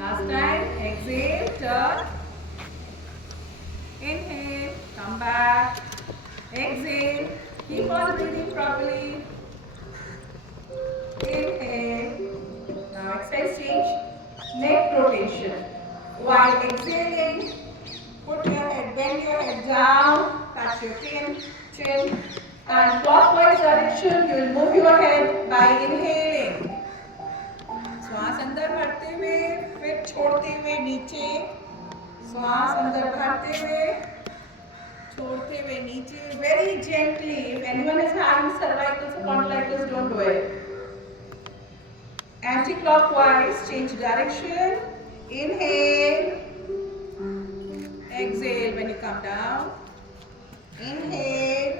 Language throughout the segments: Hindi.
Last time, exhale, turn. Inhale, come back. Exhale, keep on breathing properly. Inhale. Now exercise change. Neck rotation. While exhaling, put your head, bend your head down, touch your chin, and clockwise direction you will move your head by inhaling. श्वास अंदर भरते हुए, फिर छोड़ते हुए नीचे. श्वास अंदर भरते हुए, छोड़ते हुए नीचे. Very gently. If anyone is having cervical spondylitis, don't do it. Anti-clockwise, change direction. Inhale. Exhale when you come down. Inhale.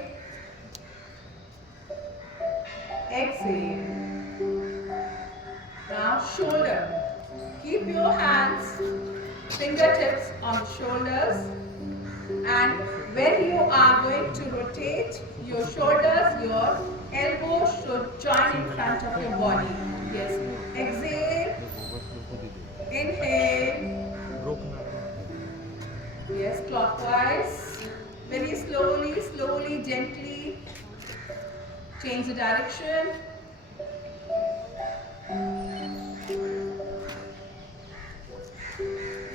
Exhale. Now shoulder. Keep your hands, fingertips on the shoulders, and when you are going to rotate your shoulders, your elbows should join in front of your body. Yes. Exhale. Inhale. Yes, clockwise. Very slowly, gently. Change the direction.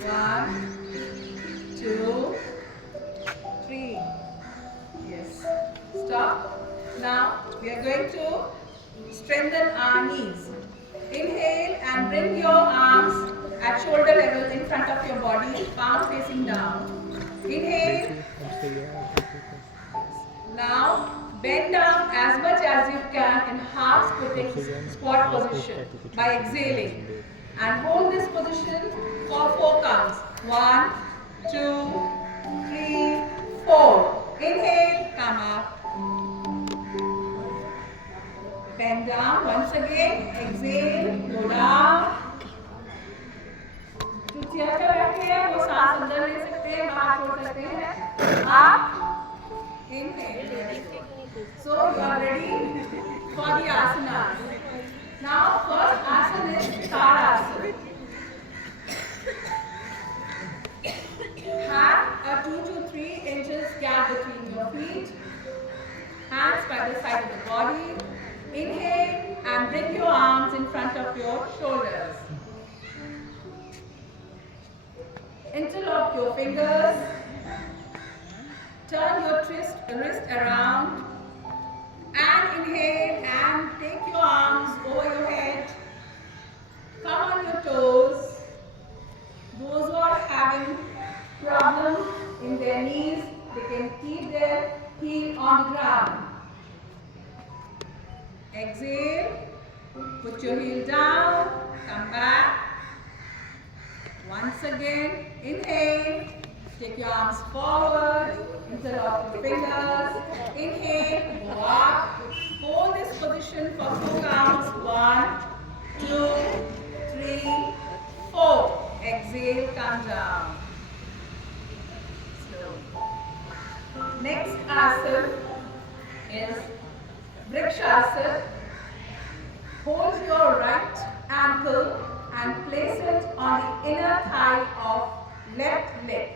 One, two, three. Yes. Stop. Now we are going to strengthen our knees. Inhale and bring your arms at shoulder level in front of your body, palm facing down. Inhale. Now bend down as much as you can in half squat position by exhaling. And hold this position for 4 counts. 1, 2, 3, 4. Inhale, come up. Bend down once again. Exhale, go down. जो चेयर पे बैठे हैं वो सांस अंदर ले सकते हैं, बाहर छोड़ सकते हैं. आप inhale. So you are ready for the asana. Now first asana is Tadasana. Have a 2 to 3 inches gap between your feet. Hands by the side of the body. Inhale and bring your arms in front of your shoulders. Interlock your fingers. Turn your wrist around. And inhale and take your arms over your head. Come on your toes. Those who are having problems in their knees, they can keep their heel on the ground. Exhale. Put your heel down. Come back. Once again. Inhale. Take your arms forward. Interlock your fingers. Inhale. Go up. Hold this position for 4 counts. 1, 2, 3, 4. Exhale. Come down. Slowly. Next asana is Vrikshasana. Hold your right ankle and place it on the inner thigh of left leg.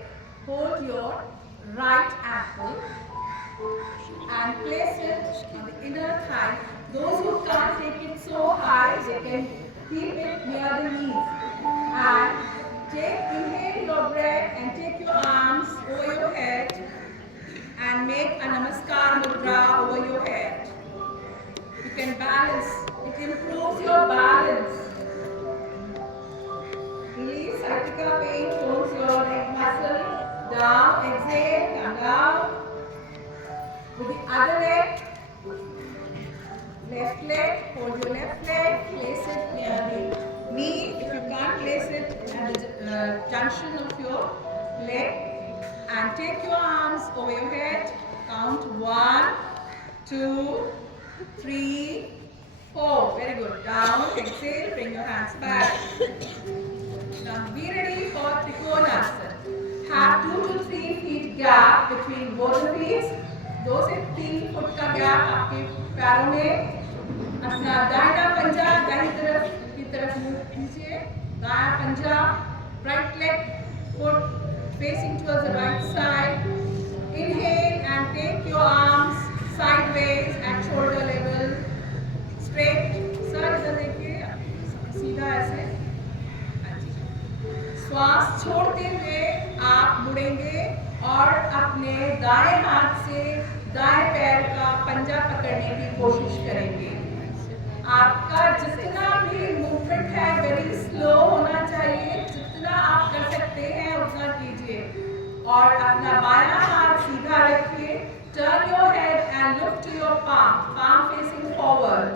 Hold your right ankle and place it on the inner thigh. Those who can't take it so high, they can keep it near the knees. And inhale your breath and take your arms over your head and make a Namaskar Mudra over your head. You can balance. It improves your balance. Release sciatica pain, tones your neck muscle. Down, exhale, come down. With the other leg, left leg, hold your left leg, place it near the knee. If you can't place it at the junction of your leg, and take your arms over your head. Count 1, 2, 3, 4. Very good. Down, exhale, bring your hands back. Now be ready for Trikonasana. Have 2 to 3 feet gap between both the feet. 2 से 3 फुट का गैप आपके पैरों में. अपना दाहिना पंजा दाहिनी तरफ की तरफ मुंह कीजिए. दायां पंजा, right leg foot facing towards the right side. Inhale and take your arms sideways at shoulder level, straight. Sir इधर देखिए, सीधा ऐसे. श्वास छोड़ते हुए आप मुड़ेंगे और अपने दाएं हाथ से दाएं पैर का पंजा पकड़ने की कोशिश करेंगे. आपका जितना भी मूवमेंट है वेरी स्लो होना चाहिए. जितना आप कर सकते हैं उतना कीजिए और अपना बायां हाथ सीधा रखिए. Turn your head and look to your palm facing forward,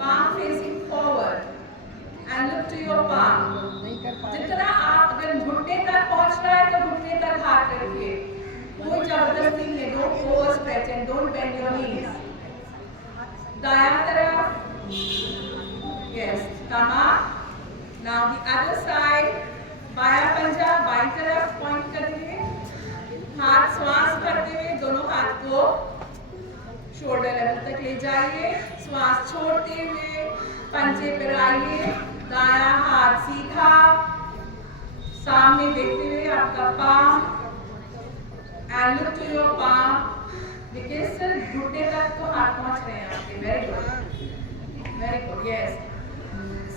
palm facing forward and look to your palm. जितना आप अगर घुटने तक पहुंच रहा है तो घुटने तक हाथ रखिए. कोई जबरदस्ती नहीं. Don't over stretch and don't bend your knees. दायां तरफ. Yes, come up. Now the other side. बायां पंजा बाईं तरफ पॉइंट करिए. हाथ श्वास भरते हुए दोनों हाथ को शोल्डर लेवल तक ले जाइए. श्वास छोड़ते हुए पंजे पर आइए. दायां हाथ सीधा सामने देखते हुए आपका palm and look to your palm. देखिए सर घुटने तक तो हाथ पहुंच रहे हैं आपके. Very good, very good. Yes,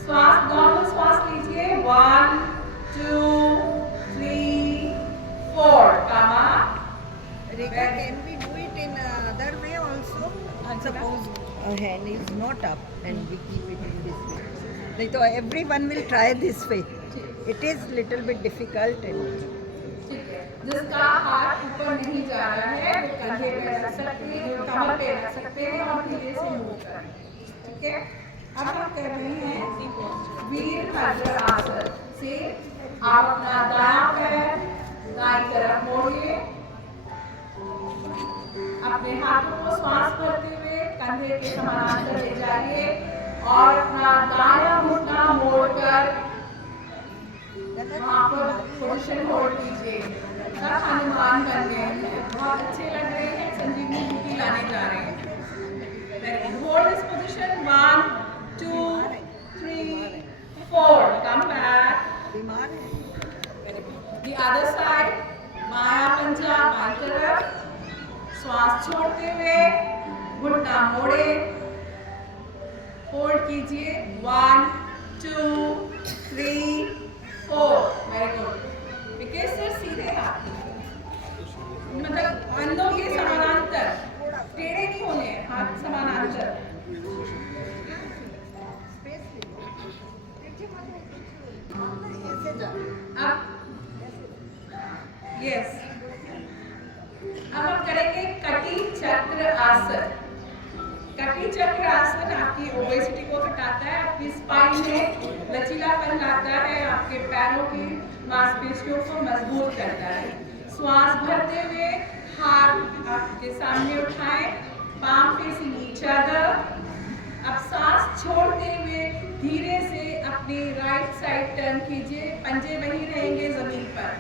श्वास नॉर्मल श्वास लीजिए. 1 2 3 4. Come up. Rekha, can we do it in other way also? Suppose a hand is not up and we keep it in this way. Like, so everyone will try this way. It is little bit difficult and. ठीक है. जिसका हाथ ऊपर नहीं जा रहा है वो कंधे पे रख सकते हैं, कमर पे रख सकते हैं और धीरे से मूव करें. ठीक है. अब हम कर रहे हैं वीरभद्र आसन से. आप अपना दायां पैर दाईं तरफ मोड़िए. अपने हाथों को श्वास भरते हुए कंधे के समानांतर ले जाइए और अपना दायां घुटना मोड़कर वहाँ पर पोजीशन होल्ड कीजिए. सब हनुमान बन गए हैं. बहुत अच्छे लग रहे हैं. संजीवनी बूटी लाने जा रहे हैं. Hold this position. 1 2 3 4. Come back. The other side. बायां पंजा बाईं तरफ. श्वास छोड़ते हुए घुटना मोड़े. होल्ड कीजिए. 1 2 3 4. Very good. देखिए सर सीधे हाथ, मतलब कंधों के समानांतर, टेढ़े नहीं होने. हाथ समानांतर. अब यस, अब हम करेंगे कटी चक्र आसन. कटी चक्र आसन आपकी ओबेसिटी को घटाता है, आपकी स्पाइन में लचीलापन लाता है, आपके पैरों की मांसपेशियों को मजबूत करता है. श्वास भरते हुए हाथ आपके सामने उठाएं. palm facing each other. अब सांस छोड़ते हुए धीरे से अपनी राइट साइड टर्न कीजिए. पंजे वहीं रहेंगे जमीन पर.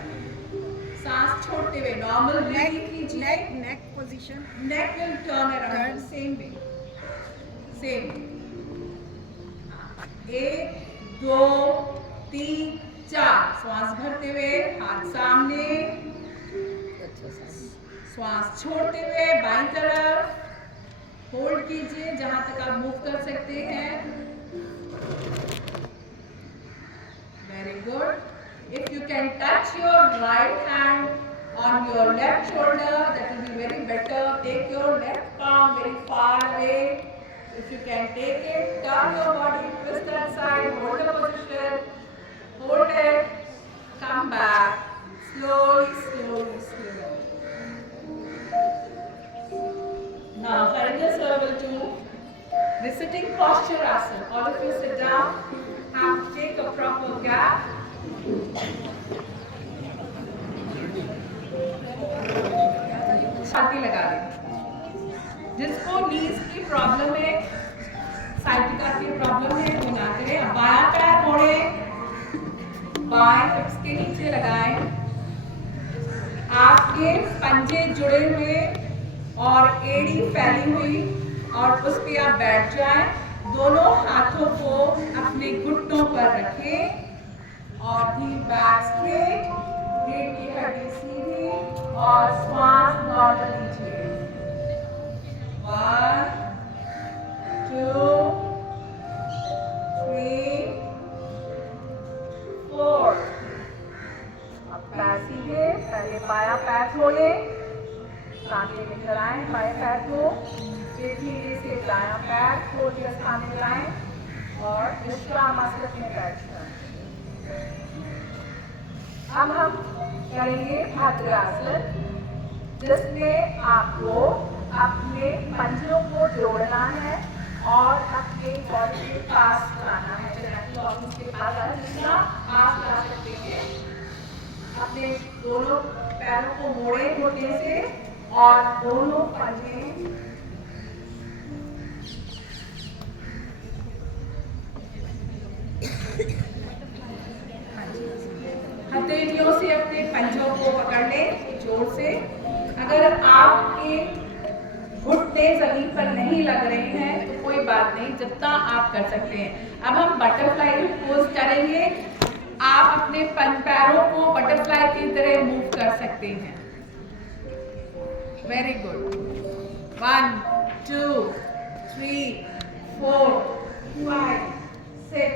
सांस छोड़ते हुए नॉर्मल ब्रीथिंग कीजिए. Neck position. Neck will turn around same way. Same. 1 2 3 4. श्वास भरते हुए हाथ सामने. श्वास छोड़ते हुए बाईं तरफ. होल्ड कीजिए जहां तक आप मूव कर सकते हैं. Very good. If you can touch your right hand on your left shoulder, that will be very better. Take your left palm very far away. If you can take it, turn your body, twist that side, hold the position, hold it, come back, slowly, slowly, slowly. Now, Harinder sir will do the sitting posture asan. All of you sit down and take a proper gap. छाती लगा दें. जिसको नीज की प्रॉब्लम है, साइटिका की प्रॉब्लम है, वो ना करें. अब बायां पैर मोड़े, बाएं हिप्स के नीचे लगाएं. आपके पंजे जुड़े हुए और एड़ी फैली हुई और उस पे आप बैठ जाएं. दोनों हाथों को अपने घुटनों पर रखें. और दी बैक स्ट्रेट, रीढ़ की हड्डी सीधी और श्वास नॉर्मल लीजिए। 1 2 3 4। अब पैर सीधे, पहले बायां पैर छोड़ें, सामने लेकर आए बाएं पैर को, फिर धीरे से दायां पैर छोड़ के सामने लाएं और विश्रामासन में बैठना। अब हम करेंगे भद्रासन, जिसमें आपको अपने पंजों को जोड़ना है और अपने बॉडी के पास लाना है। के पास जितना आप ला सकते हैं, अपने दोनों पैरों को मोड़े घुटने से और दोनों पंजे हथेलियों से अपने पंजों को पकड़ लें जोर से। अगर आपके घुटने जमीन पर नहीं लग रहे हैं तो कोई बात नहीं, जितना आप कर सकते हैं। अब हम बटरफ्लाई पोज करेंगे। आप अपने पैरों को बटरफ्लाई की तरह मूव कर सकते हैं। Very good. 1 2 3 4 5 6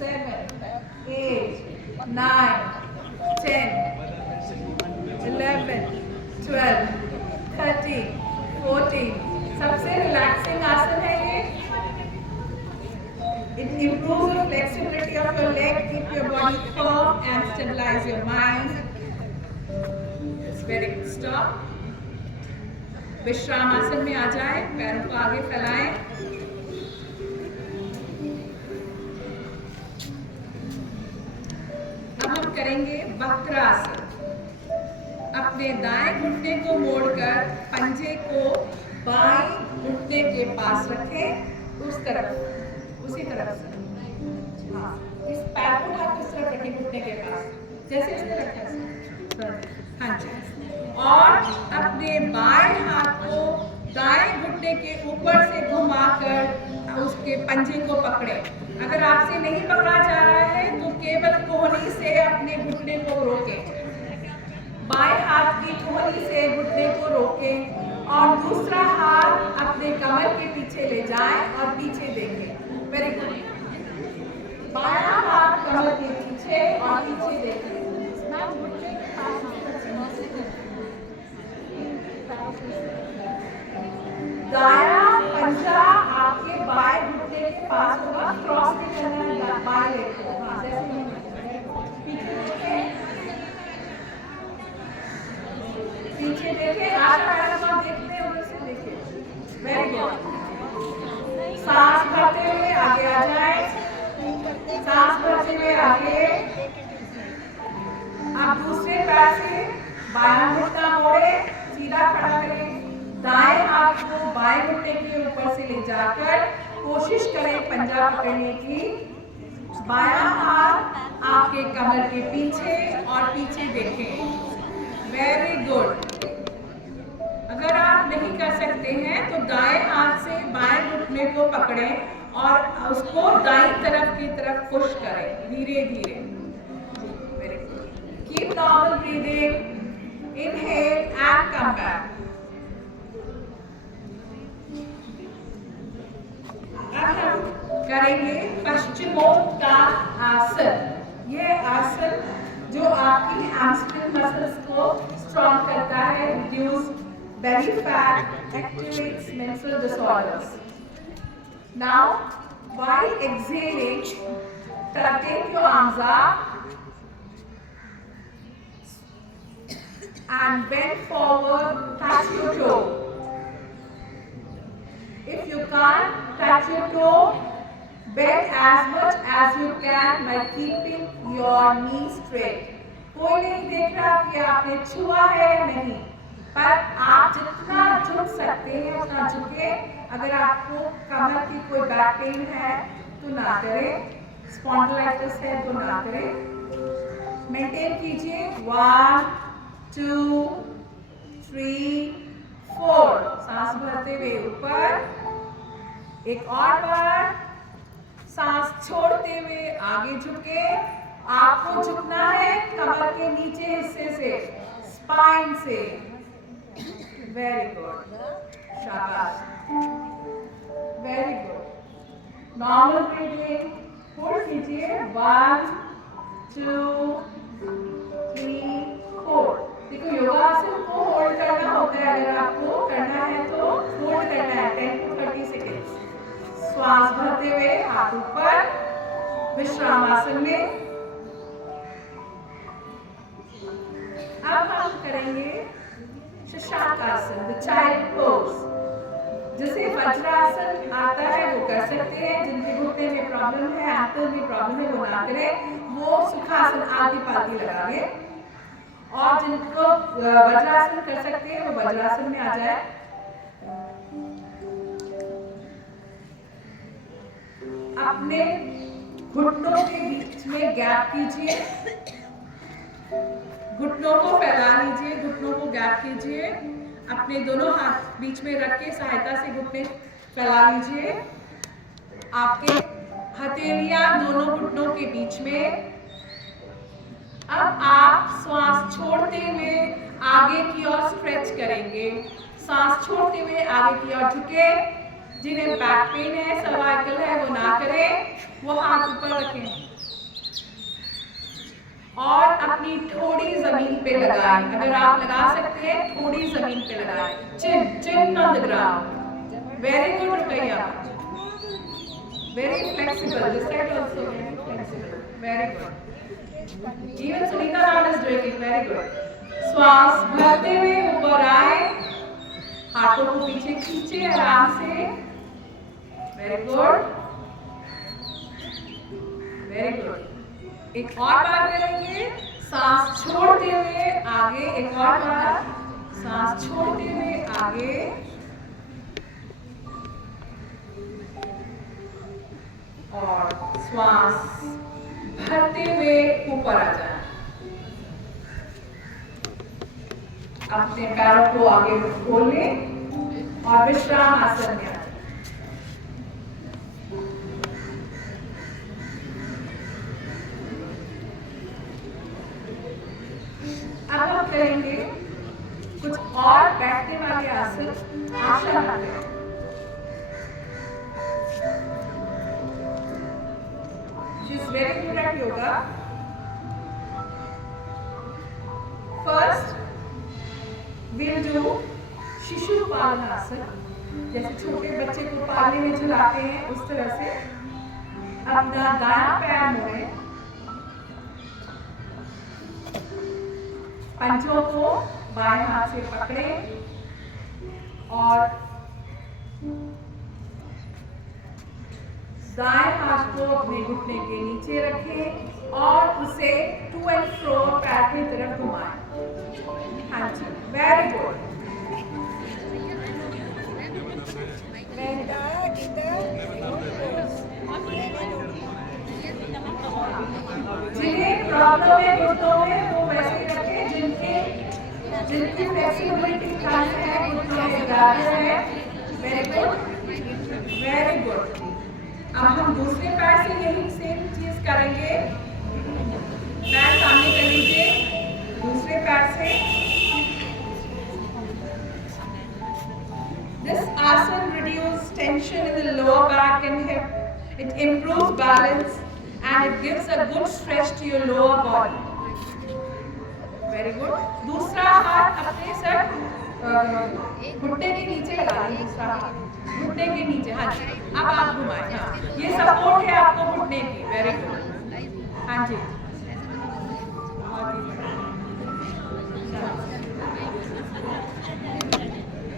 7 8 9 10 11 12 13 14। सबसे रिलैक्सिंग आसन है ये। It improves the flexibility of your leg, keep your body firm and stabilize your mind. It's very good. Stop. विश्रामासन में आ जाए, पैरों को आगे फैलाएं। अब हम करेंगे वक्रासन। अपने दाएं घुटने को मोड़कर पंजे को बाएं घुटने के पास रखें, उस तरफ, उसी तरफ से। हाँ, इस पैर को हाथ उस तरफ रखें घुटने के पास, जैसे इसने रखा है। हाँ जी। और अपने बाएं हाथ को दाएं घुटने के ऊपर से घुमाकर उसके पंजे को पकड़ें। अगर आपसे नहीं पकड़ा जा रहा है तो केवल कोहनी से अपने घुटने को रोकें। बाएं हाथ की कोहनी से घुटने को रोकें और दूसरा हाथ अपने कमर के पीछे ले जाएं और पीछे देखें। Very good. बायां हाथ कमर के पीछे और पीछे देखें। दायां पंजा आपके बाएं घुटने के पास होगा, क्रॉस नहीं करना है बाएं लेग को। हाँ, जैसे पीछे देखें, आगे पैर आप देखते हैं उधर से देखें। Very good. सांस भरते हुए आगे आ जाए, सांस भरते हुए आगे। आप दूसरे पैर से बायां घुटना मोड़े, सीधा खड़ा करें। दाएं हाथ को बाएं घुटने के ऊपर से ले जाकर कोशिश करें पंजा पकड़ने की। बायां हाथ आपके कमर के पीछे और पीछे देखें। Very good. अगर आप नहीं कर सकते हैं तो दाएं हाथ से बाएं घुटने को पकड़ें और उसको दाईं तरफ की तरफ पुश करें धीरे धीरे। Very good. Keep normal breathing. Inhale and come back. अब हम करेंगे पश्चिमोत्तान आसन। यह आसन जो आपकी हैमस्ट्रिंग मसल्स को स्ट्रॉन्ग करता है, reduce belly fat, activates menstrual disorders. Now, while exhaling, take your arms up and bend forward, touch your toe. If you can't touch your toe, bend as much as you can by keeping your knees straight. कोई नहीं देख रहा कि आपने छुआ है या नहीं, पर आप जितना झुक सकते हैं उतना झुके। अगर आपको कमर की कोई बैक पेन है तो ना करें, स्पॉन्डिलाइटिस है तो ना करें। मेंटेन कीजिए। 1 2 3 4। सांस भरते हुए ऊपर, एक और बार सांस छोड़ते हुए आगे झुके। आप आपको झुकना है कमर के नीचे हिस्से से, स्पाइन से। वेरी गुड, शाबाश, very good. Normal breathing, hold कीजिए, 1 2 3 4। देखो योगासन को होल्ड करना होता है, अगर आपको करना है तो होल्ड करना है 10 to 30 सेकेंड्स। श्वास भरते हुए हाथ ऊपर, विश्रामासन में। अब हम करेंगे शशांकासन, द चाइल्ड पोज। जैसे वज्रासन आता है वो कर सकते हैं, जिनके घुटने में प्रॉब्लम है, एंकल में प्रॉब्लम है, वो ना करें, वो सुखासन आदि पादी लगावे। और जिनको वज्रासन कर सकते हैं वो वज्रासन में आ जाए। अपने घुटनों के बीच में गैप कीजिए, घुटनों को फैला लीजिए, घुटनों को गैप कीजिए, अपने दोनों हाथ बीच में रख के सहायता से घुटने फैला लीजिए। आपके हथेलियां दोनों घुटनों के बीच में। अब आप सांस छोड़ते हुए आगे की ओर स्ट्रेच करेंगे, सांस छोड़ते हुए आगे की ओर झुके। जिन्हें बैक पेन है, सर्वाइकल है, वो ना करें, वो हाथ ऊपर रखें और अपनी ठोड़ी जमीन पे लगाएं। अगर आप लगा सकते हैं ठोड़ी जमीन पे लगाएं, chin chin on the ground. Very good Rukaiya, very flexible, this side also very flexible, very good. Even Sunita Ram is doing it, very good. श्वास भरते हुए ऊपर आए, हाथों को पीछे खींचे आराम से, वेरी गुड, वेरी गुड। एक और बार करेंगे, सांस छोड़ते हुए आगे, एक और बार, सांस छोड़ते हुए आगे और श्वास भरते हुए ऊपर आ जाए। अपने पैरों को आगे खोल लें और विश्राम आसन में। अब हम करेंगे कुछ और बैठने वाले आसन, आसन आते। She is very good at yoga. First, we'll do शिशु पालनासन। जैसे छोटे बच्चे को पालने में झुलाते हैं उस तरह से अपना दायां पैर मोड़े, पंजों को बाएं हाथ से पकड़े और दाएं हाथ को अपने घुटने के नीचे रखें और उसे टू एंड फ्रो पैर की तरफ घुमाएं। हाँ जी, वेरी गुड। जिन्हें प्रॉब्लम है घुटनों में वो वैसे रखें, जिनकी फ्लेक्सिबिलिटी कम है, घुटनों में ज्यादा है। Very good, very good. अब हम दूसरे पैर से यही सेम चीज करेंगे। पैर सामने कर लीजिए, दूसरे पैर से। This आसन reduces tension in the lower back and hip. It improves balance and it gives a good stretch to your lower body. Very good. दूसरा हाथ अपने सर घुटने के नीचे लगा लीजिए, दूसरा हाथ घुटने के नीचे। हाँ जी, अब आप घुमाएं। हाँ, ये सपोर्ट है आपको घुटने की। वेरी गुड, हाँ जी।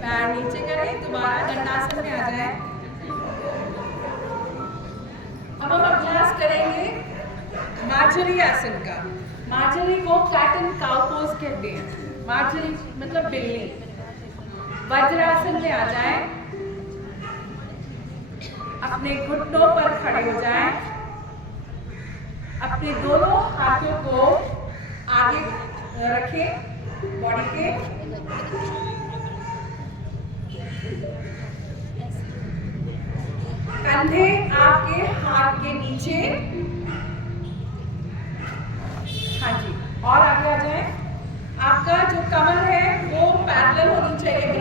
पैर नीचे करें, दोबारा दंडासन में आ जाए। अब हम अभ्यास करेंगे मार्जरी आसन का। मार्जरी को कैट एंड काउ पोज कहते हैं। मार्जरी मतलब बिल्ली। वज्रासन में आ जाए, अपने घुटनों पर खड़े हो जाएं, अपने दोनों हाथों को आगे रखें बॉडी के, कंधे आपके हाथ के नीचे,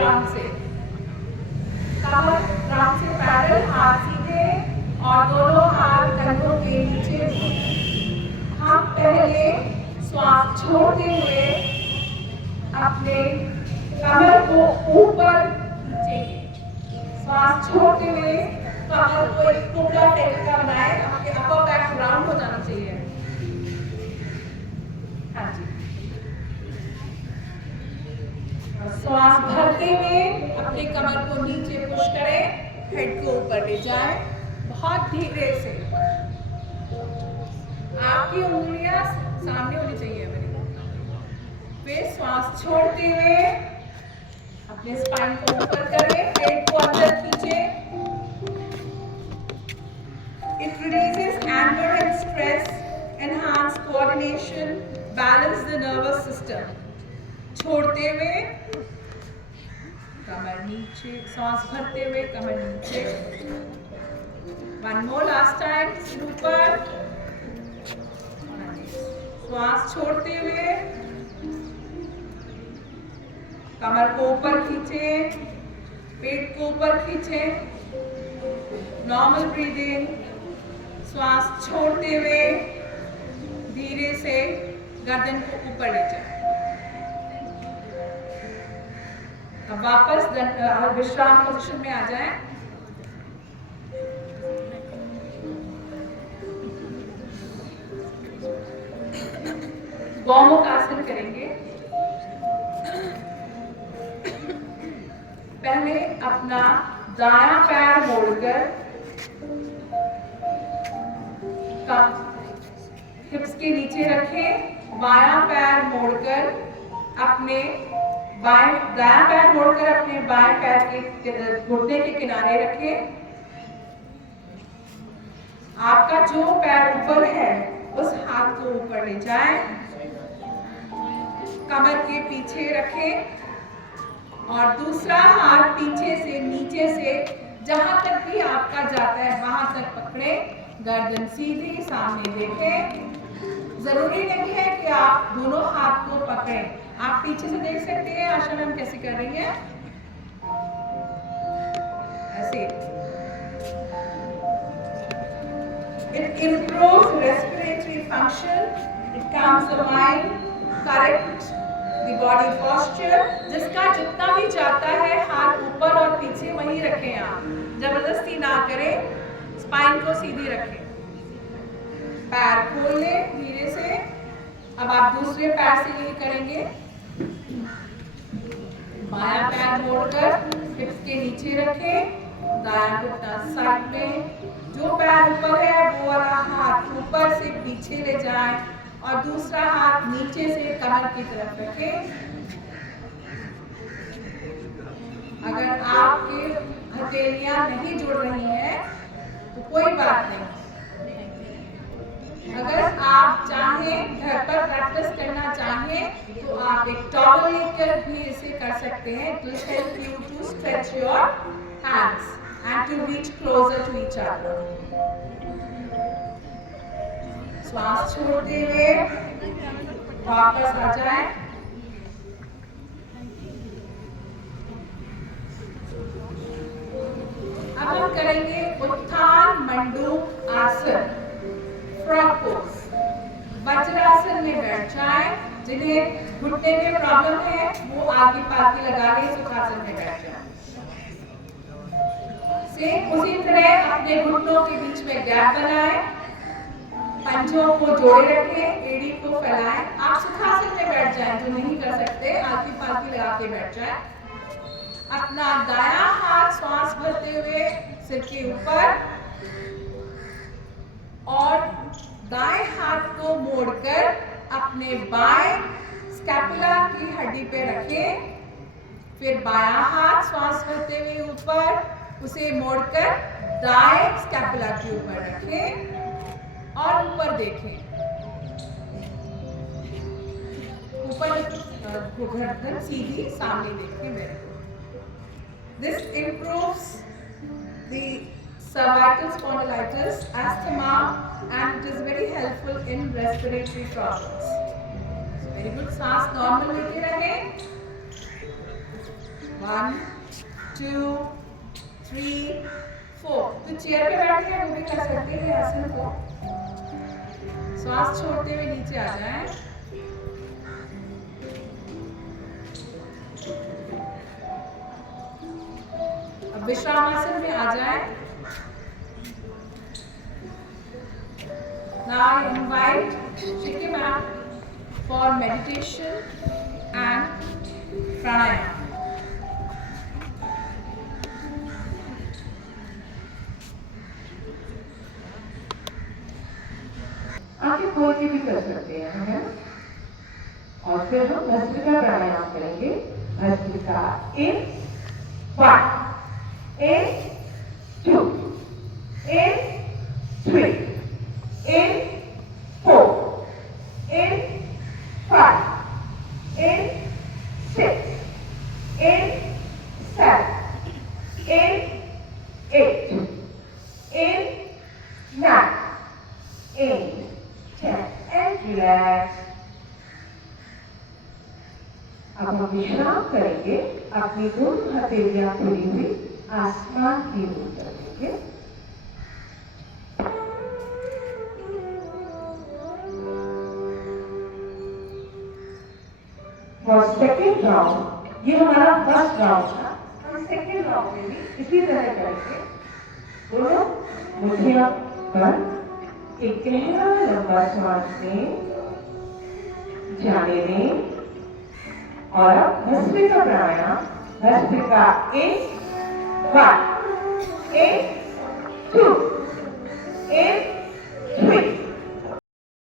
ग्राउंड से, कमर ग्राउंड से पैरेलल, हाथ सीधे और दोनों हाथ कंधों के नीचे। हम पहले श्वास छोड़ते हुए अपने कमर को ऊपर खींचेंगे। श्वास छोड़ते हुए कमर को एक टुकड़ा टेक का बनाए, आपके अपर बैक राउंड हो जाना चाहिए। हाँ जी। श्वास भरते हुए अपने कमर को नीचे पुश करें, हेड को ऊपर ले जाएं, बहुत धीरे से। आपकी उंगलियां सामने होनी चाहिए मेरी। फिर श्वास छोड़ते हुए अपने स्पाइन को ऊपर करें, पेट को अंदर खींचें। It releases anger and stress, enhance coordination, balance the nervous system. छोड़ते हुए कमर नीचे, सांस भरते हुए कमर नीचे। One more last time, सिर ऊपर। श्वास छोड़ते हुए कमर को ऊपर खींचे, पेट को ऊपर खींचे। Normal breathing. श्वास छोड़ते हुए धीरे से गर्दन को ऊपर ले जाए। अब वापस विश्राम पोजीशन में आ जाएं। गौमुख आसन करेंगे। पहले अपना दायां पैर मोड़कर हिप्स के नीचे रखें, बायां पैर मोड़कर अपने दायां पैर मोड़कर अपने बाएं पैर के घुटने के किनारे रखें। आपका जो पैर ऊपर है उस हाथ को ऊपर ले जाएं, कमर के पीछे रखें और दूसरा हाथ पीछे से नीचे से जहां तक भी आपका जाता है वहां तक पकड़े। गर्दन सीधी सामने देखें। जरूरी नहीं है कि आप दोनों हाथ को पकड़ें, आप पीछे से देख सकते हैं आशा मैम कैसे कर रही हैं, ऐसे। It improves respiratory function, it calms the mind, corrects the body posture। जिसका जितना भी जाता है हाथ ऊपर और पीछे वहीं रखें, आप जबरदस्ती ना करें, स्पाइन को सीधी रखें। पैर खोल लें धीरे से। अब आप दूसरे पैर से यही करेंगे। बायां पैर मोड़कर हिप्स के नीचे रखें, दायां घुटना साइड में। जो पैर ऊपर है वो वाला हाथ ऊपर से पीछे ले जाएं और दूसरा हाथ नीचे से कमर की तरफ रखें। अगर आपके हथेलियां नहीं जुड़ रही हैं तो कोई बात नहीं। अगर आप चाहें घर पर प्रैक्टिस करना चाहें तो आप एक टॉवल लेकर भी इसे कर सकते हैं। It will help you to stretch your hands and to reach closer to each other. श्वास छोड़ते हुए वापस आ जाएं। अब हम करेंगे उत्थान मंडूक आसन, फ्रॉग पोज। वज्रासन में बैठ जाएं। जिन्हें घुटने में प्रॉब्लम है वो आगे पालकी लगा के सुखासन में बैठ जाएं। उसी तरह अपने घुटनों के बीच में गैप बनाएं, पंजों को जोड़े रखें, एड़ी को फैलाएं। आप सुखासन में बैठ जाएं, जो नहीं कर सकते आगे पालकी लगा के बैठ जाएं। अपना दायां हाथ श्वास भरते हुए सिर के ऊपर और दाएं हाथ को मोड़कर अपने बाएं स्कैपुला की हड्डी पे रखें। फिर बायां हाथ श्वास भरते हुए ऊपर, उसे मोड़कर दाएं स्कैपुला के ऊपर रखें और ऊपर देखें। ऊपर गर्दन सीधी सामने देखें मेरे को। This improves the cervical spondylitis, asthma, and it is very helpful in respiratory problems. Very good. सांस नॉर्मल लेके रहें। 1 2 3 4। तो चेयर पे बैठे हैं वो भी कर सकते हैं आसन को। श्वास छोड़ते हुए नीचे आ जाएं। अब विश्रामासन में आ जाएं। Now I invite Shikhi ma'am for meditation and pranayama. आंखें खोल के भी कर सकते हैं, है ना? और फिर हम भस्त्रिका प्राणायाम करेंगे। Bhastrika in 1 in 2 in 3 in 4 in 5 in 6 in 7 in 8 in 9 in 10 and relax. अब हम विश्राम करेंगे। अपनी दोनों हथेलियां खुली हुई आसमान की ओर करेंगे। For second round, ये हमारा फर्स्ट राउंड था। हम सेकेंड राउंड में भी इसी तरह करेंगे। दोनों मुठ्ठियां बंद, एक गहरा लंबा सांस लें, जाने दें और अब भस्त्रिका प्राणायाम। Bhastrika in 1 in 2 in 3